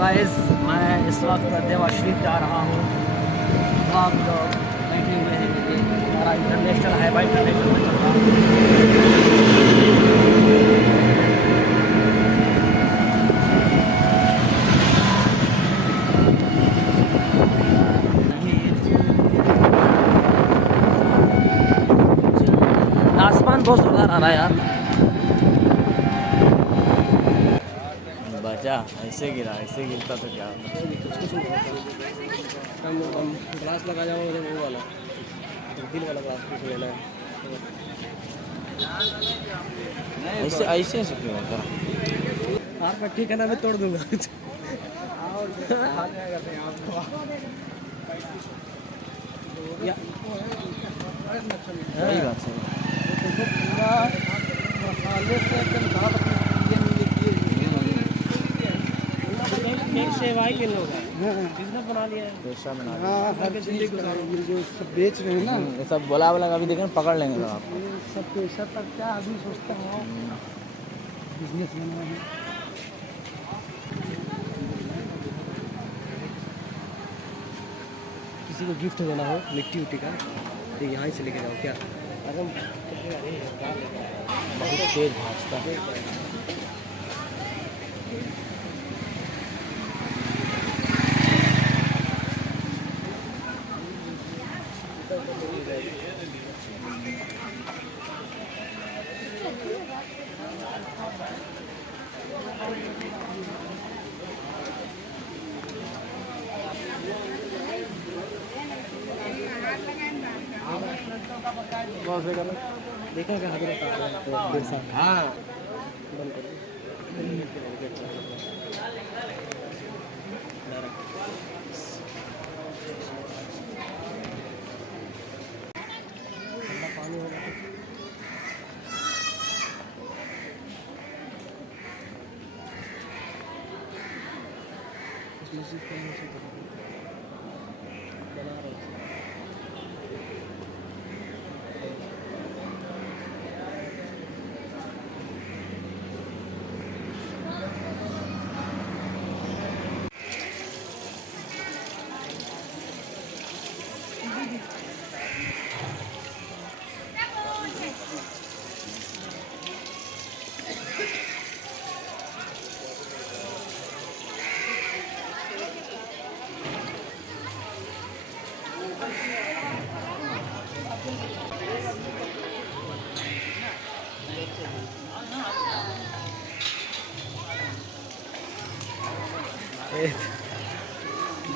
Guys, मैं इस वक्त देवा शरीफ जा रहा हूँ। आप लोग बैठे हुए हैं, ये हमारा इंटरनेशनल हाईवे इंटरनेशनल में चल रहा है। आसमान बहुत जोरदार आ रहा है यार। बचा ऐसे गिरा, ऐसे गिरता तो क्या होता। हम ग्लास लगा जाओ, वो वाला दिल वाला ग्लास कुछ लेना है। ऐसे ऐसे ऐसे क्यों होता। हाँ पर ठीक है ना, मैं तोड़ दूंगा। या सही बात सही। सेवाई के लोग बिजनेस बना लिया है। पेशा बना हाँ, हर चीज़ का ये जो सब बेच रहे हैं ना, ये सब बोला बोला अभी देखें पकड़ लेंगे लोग आपको। ये सब पैसा तक क्या अभी सोचता हूँ बिजनेस बना है। किसी को गिफ्ट देना हो मिट्टी उट्टी का तो यहाँ से लेके जाओ क्या। अरे बहुत तेज भाजता है। देखा क्या हजरत हाँ बंद करो। पानी होगा इस मस्जिद को बना रहे हैं।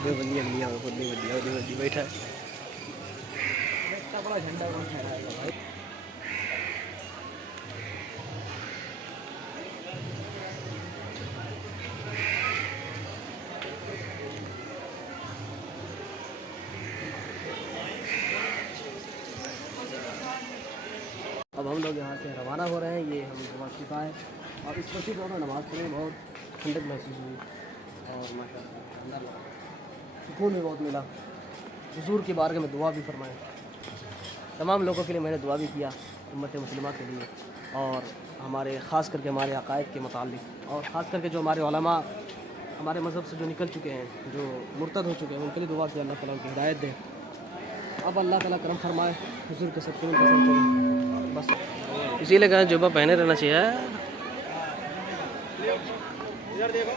दो बंदियाँ लिया खुद नहीं बंदी बैठा है। इतना बड़ा झंडा कौन फहराएगा भाई। अब हम लोग यहाँ से रवाना हो रहे हैं। ये हम नमाज शिफा है और इस मस्जिद में नमाज़ पढ़े, बहुत ठंडक महसूस हुई और माशाअल्लाह अंदर लगा, सुकून भी बहुत मिला। हुजूर की बारगाह में दुआ भी फरमाए। तमाम लोगों के लिए मैंने दुआ भी किया, उम्मत मुस्लिमा के लिए और हमारे ख़ास करके हमारे अक़ायद के मुतालिक और ख़ास करके जो हमारे उलमा हमारे मज़हब से जो निकल चुके हैं, जो मुर्तद हो चुके हैं, उनके लिए दुआ की अल्लाह ताला उनकी हिदायत दे। अब अल्लाह ताला करम फरमाए, हुजूर के सदक़े में पसंद करें। बस इसीलिए कहें जुब्बा पहने रहना चाहिए। इधर देखो,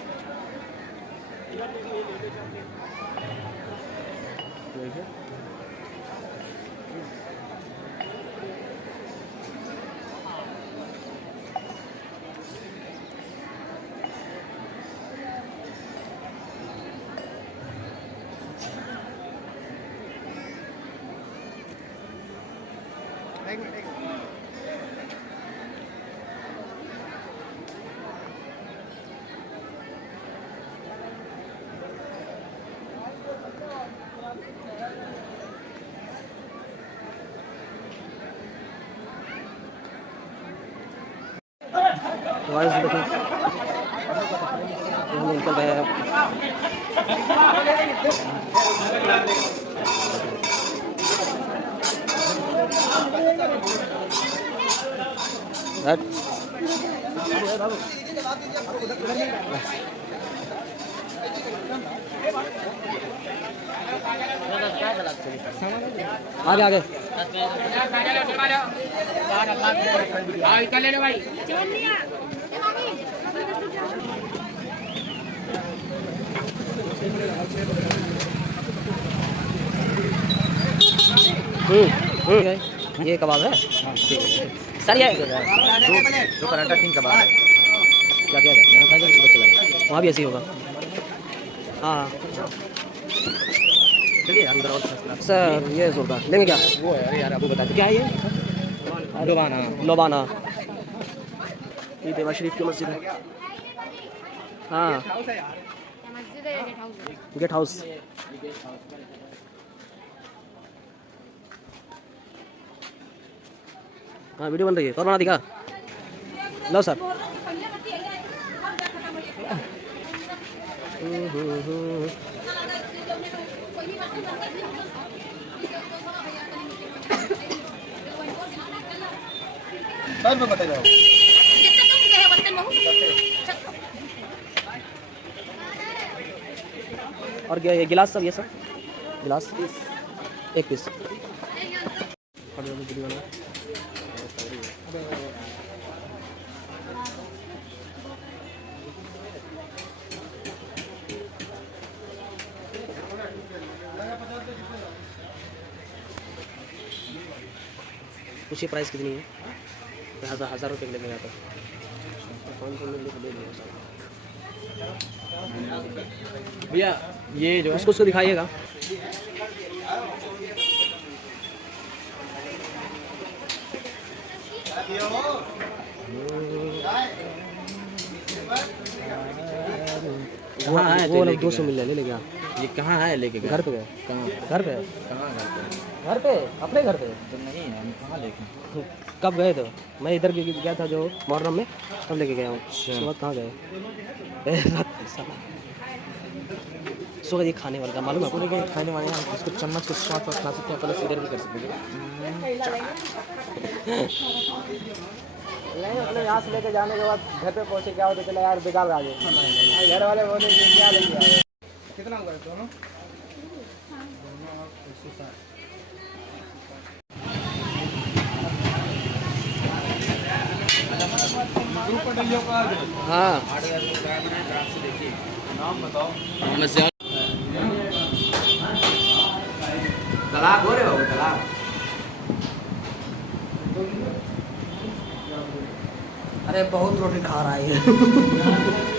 वाइस देखो हम निकल रहे हैं। आगे आगे ये कबाब है सर ये दो पराठा 3 कबाब है। क्या क्या है यहाँ खाएंगे तो चला गया वहाँ भी ऐसे ही होगा हाँ चलिए यार उधर और सर ये जोरदार लेंगे क्या वो है। अरे यार आपको बता क्या है ये लोबाना लोबाना ये देवा शरीफ की मस्जिद है हाँ गेट हाउस हाँ वीडियो बन रही है और बना दिखा लो सर और ये गिलास सब ये सब गिलास एक पीस पूछिए प्राइस कितनी है 1000 रुपये के लेंगे तो कौन कौन ले लिया भैया ये जो है उसको दिखाइएगा कहाँ है वो वाला 200 मिल ले लेंगे आप ये कहाँ है लेके गए? घर पे गए कहाँ घर पे कहाँ घर पे घर पे अपने घर पे तो नहीं है हम कहाँ लेके कब गए थे मैं इधर गया था जो मुहर्रम में तब लेके गया हूँ उसके बाद कहाँ गए सुबह ये खाने वाला मालूम है आपको पूरे के खाने वाले हम इसको चम्मच के साथ खा सकते हैं प्लस इधर भी कर सकते हैं। नहीं मतलब यहाँ से लेके जाने के बाद घर पे पहुँचे क्या होता चला यार बेकार आ गए घर वाले बोले कि क्या लेंगे कितना हुआ दोनों हाँ तलाक हो रहे हो तलाक अरे बहुत रोटी खा रहा है